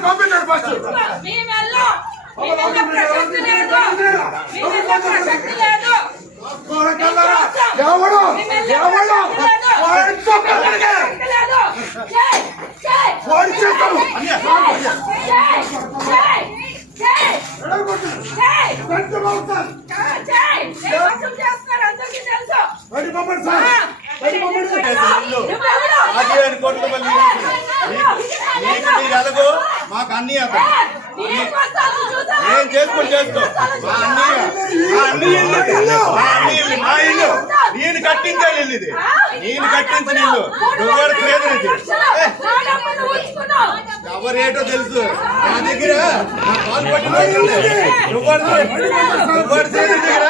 పంపించాడు ఫస్ట్ ఎవడు మాకు అన్నీ ఏం చేసుకుని చేసుకో మా ఇల్లు నేను కట్టించే ఇల్లు ఇది నేను కట్టించిన ఇల్లు నువ్వు లేదు ఎవరేటో తెలుసు నా దగ్గర కాలు పట్టిన దగ్గర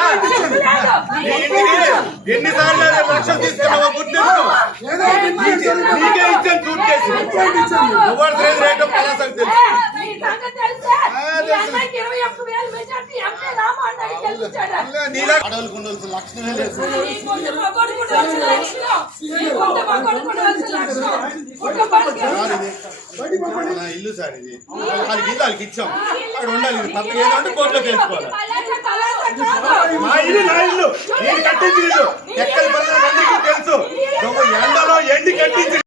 ఎన్నిసార్లు లక్షలు తీసుకున్నావో గుర్తించు నీకే ఇచ్చాను సూట్ కేసు నువ్వు రేటో పలాసకు తెలుసు అడవులకు ఉండవలసిన లక్షణమే లేదు ఇల్లు సార్ ఇది వాళ్ళకి ఇల్లు వాళ్ళకి ఇచ్చాం అక్కడ ఉండాలి తప్ప ఏదంటే కోర్టులోకి వెళ్ళిపోవాలి మా ఇల్లు నా ఇల్లు నేను కట్టించిన ఇల్లు ఎక్కడ అందరికీ తెలుసు ఎండలో ఎండి కట్టించి